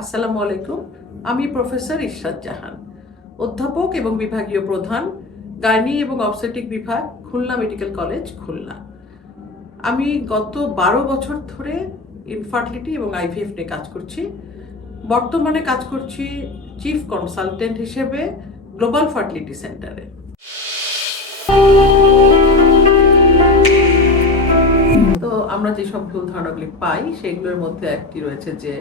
আসসালামু আলাইকুম। আমি প্রফেসর ইশরাত জাহান, অধ্যাপক এবং বিভাগীয় প্রধান, গাইনি এবং অবসেটিক বিভাগ, খুলনা মেডিকেল কলেজ, খুলনা। আমি গত বারো বছর ধরে ইনফার্টিলিটি এবং আইভিএফ নিয়ে কাজ করছি। বর্তমানে কাজ করছি চিফ কনসালটেন্ট হিসেবে গ্লোবাল ফার্টিলিটি সেন্টারে আমরা যেসব ভুল ধারণাগুলি পাই, সেগুলোর মধ্যে একটি রয়েছে যে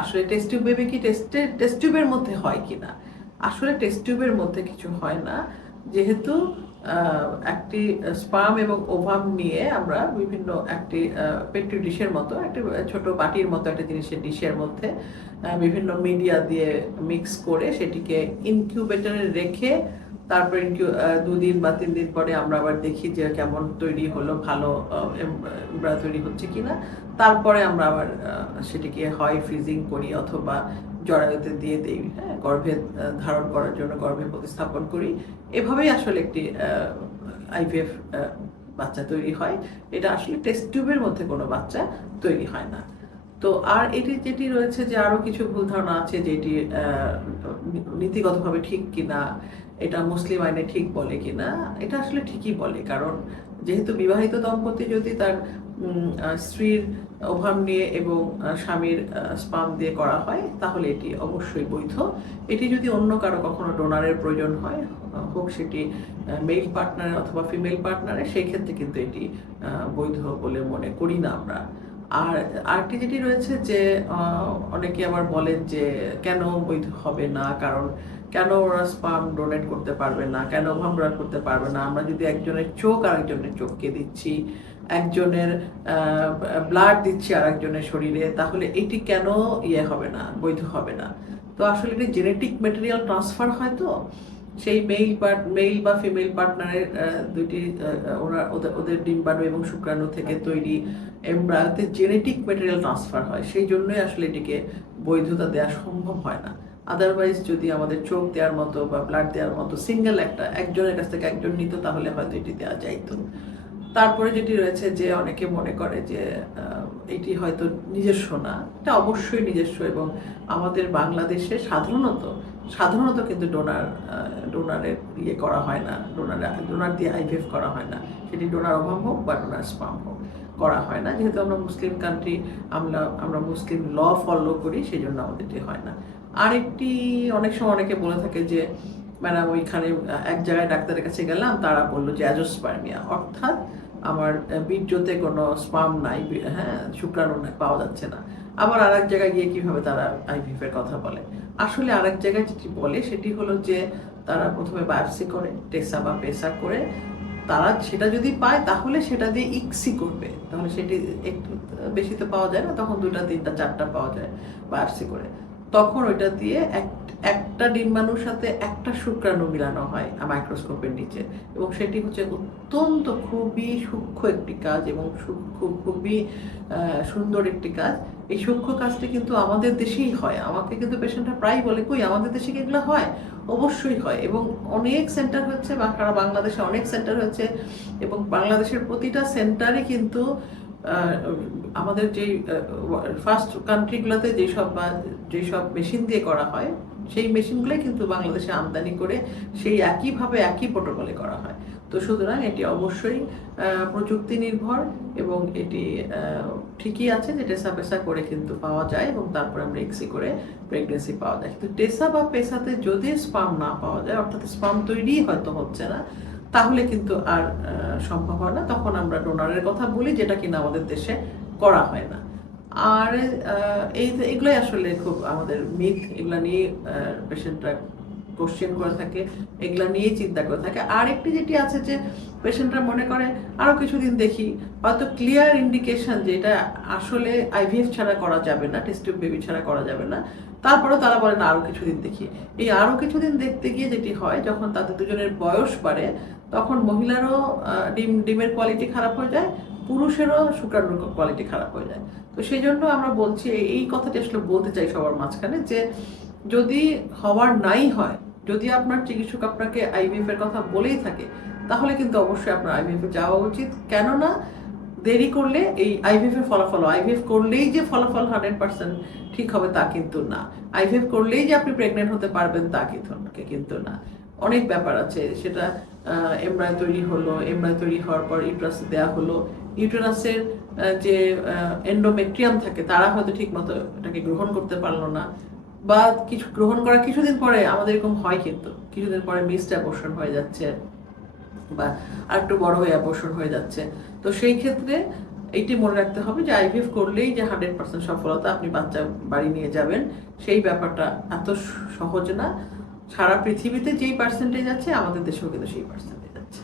আসলে টেস্ট বেবি কি টেস্টে টেস্ট টিউবের মধ্যে হয় কিনা? আসলে টেস্ট টিউবের মধ্যে কিছু হয় না। যেহেতু একটি স্পাম এবং ওভাম নিয়ে আমরা বিভিন্ন একটি পেট্রি ডিশের মতো, একটি ছোট বাটির মতো একটা জিনিসের ডিশের মধ্যে বিভিন্ন মিডিয়া দিয়ে মিক্স করে সেটিকে ইনকিউবেটরে রেখে তারপর ইনকিউ- দুদিন বা তিন দিন পরে আমরা আবার দেখি যে কেমন তৈরি হলো, ভালো তৈরি হচ্ছে কিনা। তারপরে আমরা আবার সেটিকে হয় ফ্রিজিং করি অথবা জরায়ুতে দিয়ে দেই হ্যাঁ গর্ভে ধারণ করার জন্য গর্ভে প্রতিস্থাপন করি। এভাবেই আসলে একটি আইভিএফ বাচ্চা তৈরি হয়। এটা আসলে টেস্ট টিউবের মধ্যে কোনো বাচ্চা তৈরি হয় না। তো আর এটি যেটি রয়েছে যে আরও কিছু ভুল ধারণা আছে যেটি আহ, নীতিগতভাবে ঠিক কিনা এটা মুসলিম আইনে ঠিক বলে কিনা এটা আসলে ঠিকই বলে। কারণ যেহেতু বিবাহিত দম্পতি যদি তার স্ত্রীর ওভাম নিয়ে এবং স্বামীর স্পাম দিয়ে করা হয়, তাহলে এটি অবশ্যই বৈধ। এটি যদি অন্য কারও কখনো ডোনারের প্রয়োজন হয়, হোক সেটি মেল পার্টনার অথবা ফিমেল পার্টনারে সেই ক্ষেত্রে কিন্তু এটি বৈধ বলে মনে করি না আমরা। আর আরেকটি যেটি রয়েছে যে অনেকে আবার বলেন যে, কেন বৈধ হবে না? কারণ কেন ওরা স্পাম ডোনেট করতে পারবে না? কেন ভামরা করতে পারবে না? আমরা যদি একজনের চোখ আরেকজনের চোখকে দিচ্ছি একজনের ব্লাড দিচ্ছি আর একজনের শরীরে, তাহলে এটি কেন ইয়ে হবে না, বৈধ হবে না? তো আসলে এটি জেনেটিক মেটেরিয়াল ট্রান্সফার হয় তো? সেই মেইল পার্ট মেইল বা ফিমেল পার্টনারের দুইটি ওরা, ওদের ডিম্বাণু এবং শুক্রাণু থেকে তৈরি এমব্রায়োতে জেনেটিক মেটেরিয়াল ট্রান্সফার হয়। সেই জন্যই আসলে এটিকে বৈধতা দেওয়া সম্ভব হয় না। আদারওয়াইজ যদি আমাদের চোখ দেওয়ার মতো বা ব্লাড দেওয়ার মতো সিঙ্গেল একটা, একজনের কাছ থেকে একজন নিত, তাহলে হয়তো এটি দেওয়া যাইতো। তারপরে যেটি রয়েছে যে অনেকে মনে করে যে এটি হয়তো নিজস্ব না। এটা অবশ্যই নিজস্ব এবং আমাদের বাংলাদেশে সাধারণত সাধারণত কিন্তু ডোনার ডোনারের ইয়ে করা হয় না, ডোনার ডোনার দিয়ে আইভিএফ করা হয় না। সেটি ডোনার অভাব হোক বা ডোনার স্পাম হোক, করা হয় না। যেহেতু আমরা মুসলিম কান্ট্রি আমরা আমরা মুসলিম ল ফলো করি সেই জন্য আমাদের হয় না। আরেকটি, অনেক সময় অনেকে বলে থাকে যে ম্যাডাম ওইখানে এক জায়গায় ডাক্তারের কাছে গেলাম, তারা বলল যে অ্যাজোস্পার্মিয়া। অর্থাৎ আমার বীর্যতে কোনো স্পাম নাই হ্যাঁ শুক্রাণু পাওয়া যাচ্ছে না। আবার আর এক জায়গায় গিয়ে কীভাবে তারা আইভিএফ এর কথা বলে? আসলে আরেক জায়গায় যেটি বলে, সেটি হলো যে তারা প্রথমে বায়োপসি করে, টেসা বা পেসা করে, তারা সেটা যদি পায়, তাহলে সেটা দিয়ে ইক্সি করবে। তাহলে সেটি একটু বেশি তো পাওয়া যায় না, তখন দুটা তিনটা, চারটা পাওয়া যায় বায়োপসি করে। তখন ওইটা দিয়ে এক- একটা ডিম্বাণুর সাথে একটা শুক্রাণু মিলানো হয় মাইক্রোস্কোপের নিচে। এবং সেটি হচ্ছে অত্যন্ত খুবই সূক্ষ্ম একটি কাজ এবং সূক্ষ্ম, খুবই সুন্দর একটি কাজ। এই সূক্ষ্ম কাজটি কিন্তু আমাদের দেশেই হয়। আমাকে কিন্তু পেশেন্টরা প্রায় বলে, কই, আমাদের দেশে কি এগুলো হয়? অবশ্যই হয়। এবং অনেক সেন্টার হচ্ছে, বা সারা বাংলাদেশে অনেক সেন্টার হচ্ছে এবং বাংলাদেশের প্রতিটা সেন্টারে কিন্তু আমাদের যেই ফার্স্ট কান্ট্রিগুলোতে যেসব বা যেসব মেশিন দিয়ে করা হয়, সেই মেশিনগুলোই কিন্তু বাংলাদেশে আমদানি করে সেই একইভাবে একই প্রোটোকলে করা হয়। তো সুতরাং এটি অবশ্যই প্রযুক্তি নির্ভর এবং এটি ঠিকই আছে যে টেসা পেসা করে কিন্তু পাওয়া যায় এবং তারপরে আমরা এক্সি করে প্রেগনেন্সি পাওয়া যায়। কিন্তু টেসা বা পেসাতে যদি স্পাম না পাওয়া যায়, অর্থাৎ স্পাম তৈরি হয়তো হচ্ছে না, তাহলে কিন্তু আর সম্ভব হয় না। তখন আমরা ডোনারের কথা বলি যেটা কিনা আমাদের দেশে করা হয় না। আর এই এগুলোই আসলে খুব আমাদের মিথ এগুলা নিয়ে পেশেন্টরা কোশ্চেন করে থাকে, এগুলা নিয়েই চিন্তা করে থাকে। আর একটি যেটি আছে যে পেশেন্টরা মনে করে, আরও কিছুদিন দেখি। হয়তো ক্লিয়ার ইন্ডিকেশন যে এটা আসলে আইভিএফ ছাড়া করা যাবে না টেস্ট বেবি ছাড়া করা যাবে না। তারপরেও তারা বলেন আরও কিছুদিন দেখি। এই আরও কিছুদিন দেখতে গিয়ে যেটি হয়, যখন তাদের দুজনের বয়স বাড়ে, তখন মহিলারও ডিম, ডিমের কোয়ালিটি খারাপ হয়ে যায়। পুরুষেরও শুক্রাণুর কোয়ালিটি খারাপ হয়ে যায়। তো সেই জন্য আমরা বলছি, এই- কথাটি আসলে বলতে চাই সবার মাঝখানে যে, যদি হওয়ার নাই হয়, যদি আপনার চিকিৎসক আপনাকে আইভিএফ এর কথা বলেই থাকে, তাহলে কিন্তু অবশ্যই আপনার আইভিএফ এ যাওয়া উচিত। কেননা, দেরি করলে এই আইভিএফ এর ফলাফল আইভিএফ করলেই যে ফলাফল হান্ড্রেড পার্সেন্ট ঠিক হবে তা কিন্তু না। আইভিএফ করলেই যে আপনি প্রেগনেন্ট হতে পারবেন তা কিন্তু না অনেক ব্যাপার আছে। সেটা এমব্রায় তৈরি হলো এমব্রায় তৈরি হওয়ার পর ইউটারাস দেওয়া হলো। ইউটারাসের যে এন্ডোমেট্রিয়াম থাকে, তারা হয়তো ঠিক মতো এটাকে গ্রহণ করতে পারল না। বা কিছু, গ্রহণ করার কিছুদিন পরে আমাদের এরকম হয় কিন্তু। কিছুদিন পরে মিসড অ্যাবর্শন হয়ে যাচ্ছে বা আরেকটু বড় হয়ে অ্যাবর্শন হয়ে যাচ্ছে। তো সেই ক্ষেত্রে এইটি মনে রাখতে হবে যে আইভিএফ করলেই যে হান্ড্রেড পার্সেন্ট সফলতা আপনি বাচ্চা বাড়ি নিয়ে যাবেন, সেই ব্যাপারটা এত সহজ না। সারা পৃথিবীতে যেই পার্সেন্টেজ আছে, আমাদের দেশেও কিন্তু সেই পার্সেন্টেজ আছে।